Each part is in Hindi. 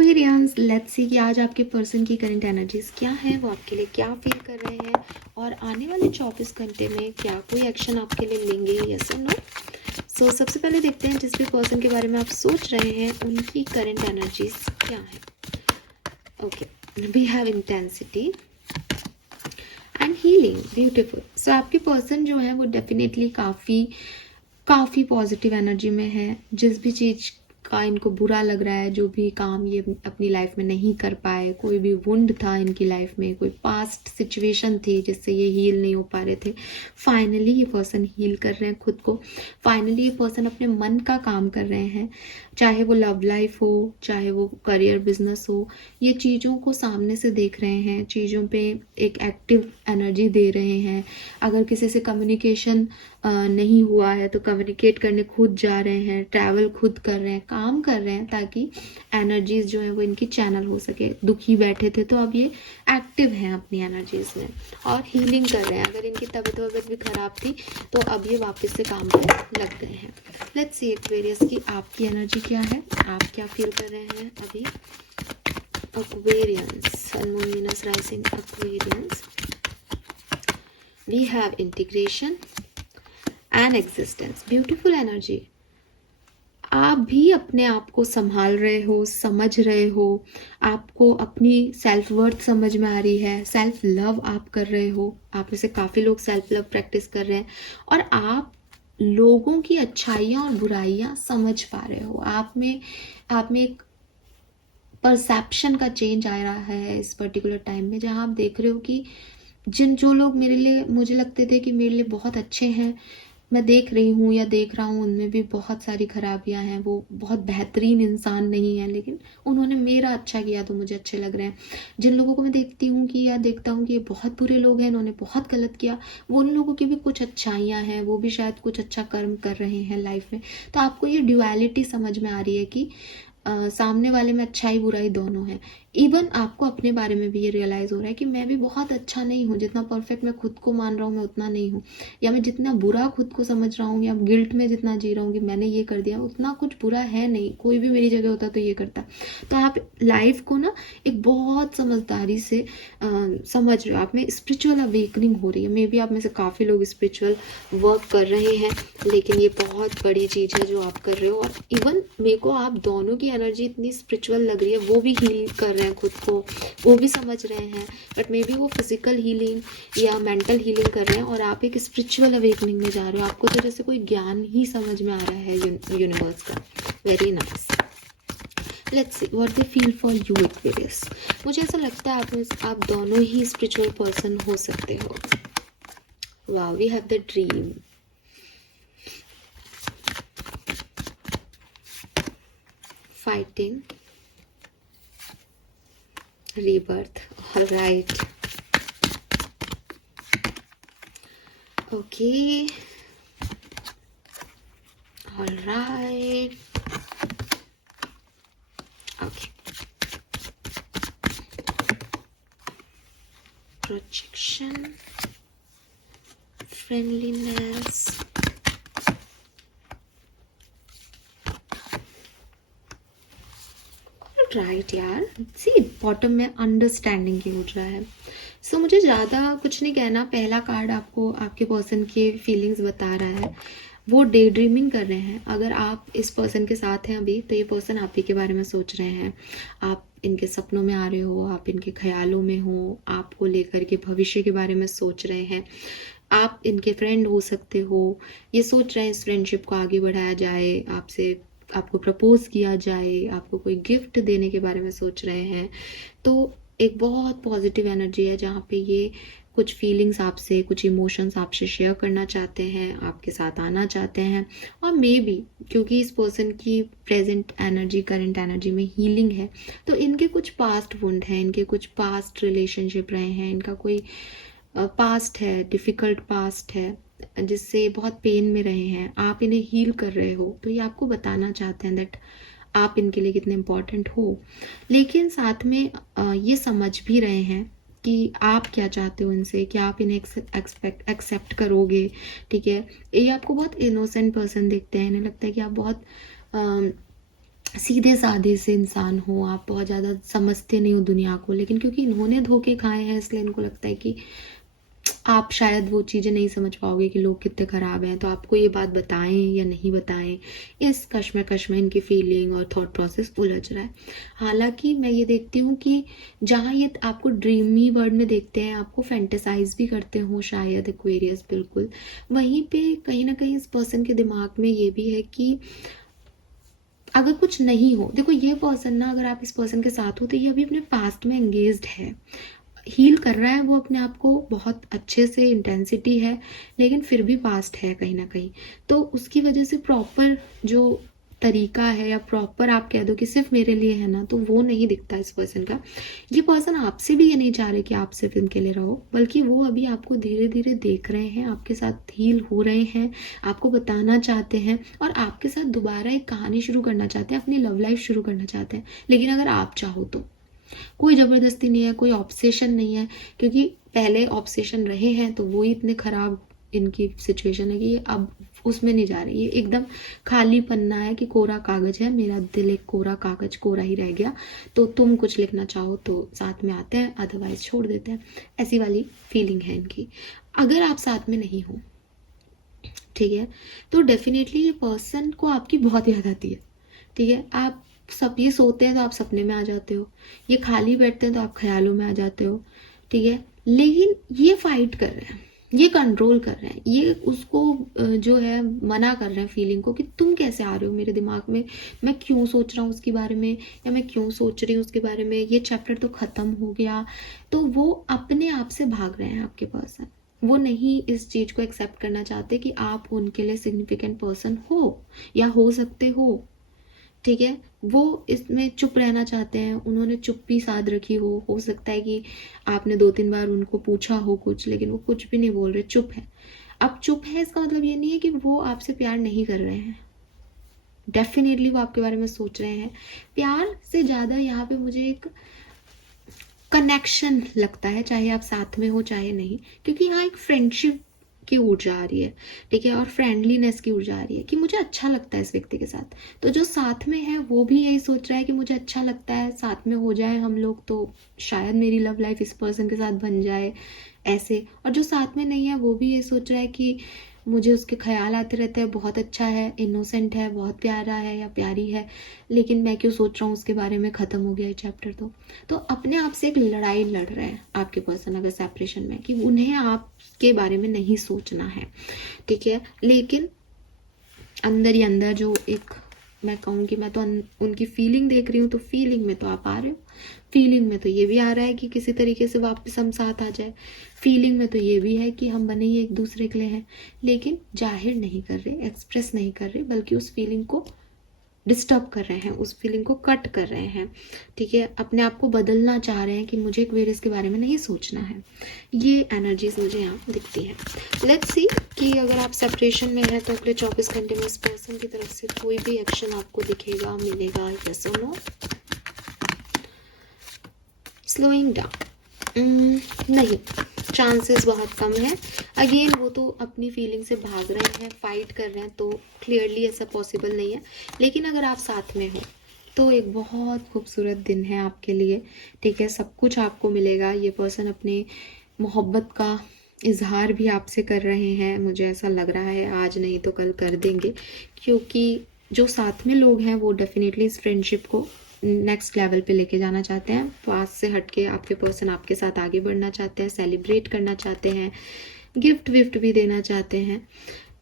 एक्वेरियंस, लेट्स सी कि आज आपके पर्सन की करंट एनर्जीज क्या है, वो आपके लिए क्या फील कर रहे हैं और आने वाले 24 घंटे में क्या कोई एक्शन आपके लिए लेंगे, यस और नो। सो सबसे पहले देखते हैं जिस भी पर्सन के बारे में आप सोच रहे हैं उनकी करंट एनर्जीज क्या है। Okay, we have intensity and healing, beautiful. So आपके पर्सन जो है वो डेफिनेटली काफ़ी पॉजिटिव एनर्जी में है। जिस भी चीज़ का इनको बुरा लग रहा है, जो भी काम ये अपनी लाइफ में नहीं कर पाए, कोई भी वुंड था इनकी लाइफ में, कोई पास्ट सिचुएशन थी जिससे ये हील नहीं हो पा रहे थे, फाइनली ये पर्सन हील कर रहे हैं खुद को। फाइनली ये पर्सन अपने मन का काम कर रहे हैं, चाहे वो लव लाइफ हो, चाहे वो करियर बिजनेस हो। ये चीज़ों को सामने से देख रहे हैं, चीज़ों पे एक एक्टिव एनर्जी दे रहे हैं। अगर किसी से कम्युनिकेशन नहीं हुआ है तो कम्युनिकेट करने खुद जा रहे हैं, ट्रैवल खुद कर रहे हैं, काम कर रहे हैं ताकि एनर्जीज जो है वो इनकी चैनल हो सके। दुखी बैठे थे तो अब ये एक्टिव हैं अपनी एनर्जीज में और हीलिंग कर रहे हैं। अगर इनकी तबीयत भी खराब थी तो अब ये वापस से काम पर लग गए हैं। लेट्स सी एक्वेरियस की आपकी एनर्जी क्या है, आप क्या फील कर रहे हैं अभी। Aquarians, sun moon Venus rising Aquarians, we have integration and existence, beautiful energy. आप भी अपने आप को संभाल रहे हो, समझ रहे हो, आपको अपनी सेल्फ वर्थ समझ में आ रही है, सेल्फ लव आप कर रहे हो। आप में से काफ़ी लोग सेल्फ लव प्रैक्टिस कर रहे हैं और आप लोगों की अच्छाइयाँ और बुराइयाँ समझ पा रहे हो। आप में एक परसेप्शन का चेंज आ रहा है इस पर्टिकुलर टाइम में, जहाँ आप देख रहे हो कि जो लोग मुझे लगते थे कि मेरे लिए बहुत अच्छे हैं, मैं देख रही हूँ या देख रहा हूँ उनमें भी बहुत सारी खराबियाँ हैं। वो बहुत बेहतरीन इंसान नहीं है लेकिन उन्होंने मेरा अच्छा किया तो मुझे अच्छे लग रहे हैं। जिन लोगों को मैं देखती हूँ कि या देखता हूँ कि ये बहुत बुरे लोग हैं, इन्होंने बहुत गलत किया, वो उन लोगों की भी कुछ अच्छाइयाँ हैं, वो भी शायद कुछ अच्छा कर्म कर रहे हैं लाइफ में। तो आपको ये ड्युअलिटी समझ में आ रही है कि सामने वाले में अच्छाई बुराई दोनों है। इवन आपको अपने बारे में भी ये रियलाइज़ हो रहा है कि मैं भी बहुत अच्छा नहीं हूँ, जितना परफेक्ट मैं खुद को मान रहा हूँ मैं उतना नहीं हूँ, या मैं जितना बुरा खुद को समझ रहा हूँ या गिल्ट में जितना जी रहा हूँ कि मैंने ये कर दिया, उतना कुछ बुरा है नहीं। कोई भी मेरी जगह होता तो ये करता। तो आप लाइफ को ना एक बहुत समझदारी से समझ रहे हो। आप में स्पिरिचुअल अवेकनिंग हो रही है। मे बी आप में से काफ़ी लोग स्पिरिचुअल वर्क कर रहे हैं, लेकिन ये बहुत बड़ी चीज़ है जो आप कर रहे हो। और इवन मेरे को आप दोनों की एनर्जी इतनी स्पिरिचुअल लग रही है। वो भी हील कर रहे हैं खुद को, वो भी समझ रहे हैं, बट मे बी वो फिजिकल हीलिंग या मेंटल हीलिंग कर रहे हैं और आप एक स्पिरिचुअल अवेकनिंग में जा रहे हो। आपको तो जैसे कोई ज्ञान ही समझ में आ रहा है यूनिवर्स का। Very nice. Let's see what they feel for you Aquarius. मुझे ऐसा लगता है आप दोनों ही स्पिरिचुअल पर्सन हो सकते हो। Wow, we have the dream, fighting, rebirth. All right. Okay. All right. Okay. Projection, friendliness, right यार। सी बॉटम में अंडरस्टैंडिंग की उठ रहा है। सो मुझे ज़्यादा कुछ नहीं कहना। पहला कार्ड आपको आपके पर्सन की फीलिंग्स बता रहा है। वो डे ड्रीमिंग कर रहे हैं। अगर आप इस पर्सन के साथ हैं अभी तो ये पर्सन आप ही के बारे में सोच रहे हैं। आप इनके सपनों में आ रहे हो, आप इनके ख्यालों में हो, आपको लेकर के भविष्य के बारे में सोच रहे हैं। आप इनके फ्रेंड हो सकते हो। ये सोच रहे हैं इस फ्रेंडशिप को आगे बढ़ाया जाए, आपको प्रपोज किया जाए, आपको कोई गिफ्ट देने के बारे में सोच रहे हैं। तो एक बहुत पॉजिटिव एनर्जी है जहाँ पे ये कुछ फीलिंग्स आपसे, कुछ इमोशंस आपसे शेयर करना चाहते हैं, आपके साथ आना चाहते हैं। और मे बी क्योंकि इस पर्सन की प्रेजेंट एनर्जी, करंट एनर्जी में हीलिंग है, तो इनके कुछ पास्ट वुंड हैं, इनके कुछ पास्ट रिलेशनशिप रहे हैं, इनका कोई पास्ट है, डिफ़िकल्ट पास्ट है जिससे बहुत पेन में रहे हैं। आप इन्हें हील कर रहे हो तो ये आपको बताना चाहते हैं दैट आप इनके लिए कितने इम्पॉर्टेंट हो। लेकिन साथ में ये समझ भी रहे हैं कि आप क्या चाहते हो इनसे, क्या आप इन्हें एक्सेप्ट करोगे। ठीक है, ये आपको बहुत इनोसेंट पर्सन दिखते हैं। इन्हें लगता है कि आप बहुत सीधे साधे से इंसान हो, आप बहुत ज़्यादा समझते नहीं हो दुनिया को, लेकिन क्योंकि इन्होंने धोखे खाए हैं इसलिए इनको लगता है कि आप शायद वो चीज़ें नहीं समझ पाओगे कि लोग कितने ख़राब हैं, तो आपको ये बात बताएं या नहीं बताएं, इस कश्मकश में इनकी फीलिंग और थॉट प्रोसेस उलझ रहा है। हालांकि मैं ये देखती हूँ कि जहाँ ये आपको ड्रीमी वर्ल्ड में देखते हैं, आपको फैंटेसाइज भी करते हो शायद एक्वेरियस, बिल्कुल वहीं पे कहीं ना कहीं इस पर्सन के दिमाग में ये भी है कि अगर कुछ नहीं हो, देखो ये पर्सन ना, अगर आप इस पर्सन के साथ हो तो ये अभी अपने पास्ट में एंगेज्ड है, हील कर रहा है वो अपने आप को बहुत अच्छे से, इंटेंसिटी है, लेकिन फिर भी पास्ट है कहीं ना कहीं। तो उसकी वजह से प्रॉपर जो तरीका है, या प्रॉपर आप कह दो कि सिर्फ मेरे लिए है ना, तो वो नहीं दिखता इस पर्सन का। ये पर्सन आपसे भी ये नहीं चाह रहे कि आप सिर्फ इनके लिए रहो, बल्कि वो अभी आपको धीरे धीरे देख रहे हैं, आपके साथ हील हो रहे हैं, आपको बताना चाहते हैं, और आपके साथ दोबारा एक कहानी शुरू करना चाहते हैं, अपनी लव लाइफ शुरू करना चाहते हैं, लेकिन अगर आप चाहो तो। कोई ज़बरदस्ती नहीं है, कोई ऑब्सेशन नहीं है, क्योंकि पहले ऑब्सेशन रहे हैं तो वो ही इतने ख़राब इनकी सिचुएशन है कि ये अब उसमें नहीं जा रही। ये एकदम खाली पन्ना है कि कोरा कागज़ है, मेरा दिल एक कोरा कागज़, कोरा ही रह गया, तो तुम कुछ लिखना चाहो तो साथ में आते हैं, अदरवाइज छोड़ देते हैं, ऐसी वाली फीलिंग है इनकी। अगर आप साथ में नहीं हो, ठीक है, तो डेफिनेटली ये पर्सन को आपकी बहुत याद आती है, ठीक है। आप सब ये सोते हैं तो आप सपने में आ जाते हो, ये खाली बैठते हैं तो आप ख्यालों में आ जाते हो, ठीक है, लेकिन ये फाइट कर रहे हैं, ये कंट्रोल कर रहे हैं, ये उसको जो है मना कर रहे हैं फीलिंग को कि तुम कैसे आ रहे हो मेरे दिमाग में, मैं क्यों सोच रहा हूँ उसके बारे में, या मैं क्यों सोच रही हूँ उसके बारे में, ये चैप्टर तो ख़त्म हो गया। तो वो अपने आप से भाग रहे हैं आपके पर्सन, वो नहीं इस चीज़ को एक्सेप्ट करना चाहते कि आप उनके लिए सिग्निफिकेंट पर्सन हो या हो सकते हो, ठीक है। वो इसमें चुप रहना चाहते हैं, उन्होंने चुप्पी साध रखी हो सकता है कि आपने 2-3 बार उनको पूछा हो कुछ, लेकिन वो कुछ भी नहीं बोल रहे, चुप है। अब चुप है इसका मतलब ये नहीं है कि वो आपसे प्यार नहीं कर रहे हैं, डेफिनेटली वो आपके बारे में सोच रहे हैं। प्यार से ज़्यादा यहाँ पे मुझे एक कनेक्शन लगता है, चाहे आप साथ में हो चाहे नहीं, क्योंकि यहाँ एक फ्रेंडशिप की ऊर्जा आ रही है, ठीक है, और फ्रेंडलीनेस की ऊर्जा आ रही है कि मुझे अच्छा लगता है इस व्यक्ति के साथ। तो जो साथ में है वो भी यही सोच रहा है कि मुझे अच्छा लगता है, साथ में हो जाए हम लोग तो शायद मेरी लव लाइफ इस पर्सन के साथ बन जाए, ऐसे। और जो साथ में नहीं है वो भी ये सोच रहा है कि मुझे उसके ख्याल आते रहते हैं, बहुत अच्छा है, इनोसेंट है, बहुत प्यारा है या प्यारी है, लेकिन मैं क्यों सोच रहा हूँ उसके बारे में, ख़त्म हो गया ये चैप्टर। तो अपने आप से एक लड़ाई लड़ रहे हैं आपके पर्सन अगर सेपरेशन में, कि उन्हें आपके बारे में नहीं सोचना है, ठीक है, लेकिन अंदर ही अंदर जो एक, मैं कहूँगी, मैं तो उनकी फीलिंग देख रही हूँ, तो फीलिंग में तो आप आ रहे हो, फीलिंग में तो ये भी आ रहा है कि किसी तरीके से वापस हम साथ आ जाए, फीलिंग में तो ये भी है कि हम बने ही एक दूसरे के लिए हैं, लेकिन जाहिर नहीं कर रहे, एक्सप्रेस नहीं कर रहे, बल्कि उस फीलिंग को डिस्टर्ब कर रहे हैं, उस फीलिंग को कट कर रहे हैं, ठीक है, अपने आप को बदलना चाह रहे हैं कि मुझे एक्वेरियस के बारे में नहीं सोचना है। ये एनर्जीज मुझे यहाँ दिखती है। लेट्स सी कि अगर आप सेपरेशन में हैं तो अगले 24 घंटे में इस पर्सन की तरफ से कोई भी एक्शन आपको दिखेगा, मिलेगा, यस और नो। स्लोइंग डाउन नहीं, चांसेस बहुत कम है। अगेन वो तो अपनी फीलिंग से भाग रहे हैं, फाइट कर रहे हैं, तो क्लियरली ऐसा पॉसिबल नहीं है। लेकिन अगर आप साथ में हो तो एक बहुत खूबसूरत दिन है आपके लिए, ठीक है, सब कुछ आपको मिलेगा। ये पर्सन अपने मोहब्बत का इजहार भी आपसे कर रहे हैं, मुझे ऐसा लग रहा है, आज नहीं तो कल कर देंगे, क्योंकि जो साथ में लोग हैं वो डेफिनेटली इस फ्रेंडशिप को नेक्स्ट लेवल पे लेके जाना चाहते हैं, पास से हट के आपके पर्सन आपके साथ आगे बढ़ना चाहते हैं, सेलिब्रेट करना चाहते हैं, गिफ्ट विफ्ट भी देना चाहते हैं,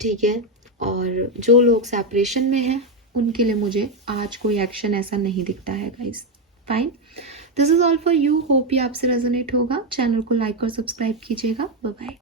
ठीक है। और जो लोग सेपरेशन में हैं उनके लिए मुझे आज कोई एक्शन ऐसा नहीं दिखता है guys. Fine, this is all for you, hope ये आपसे रेजोनेट होगा। चैनल को लाइक और सब्सक्राइब कीजिएगा। Bye bye.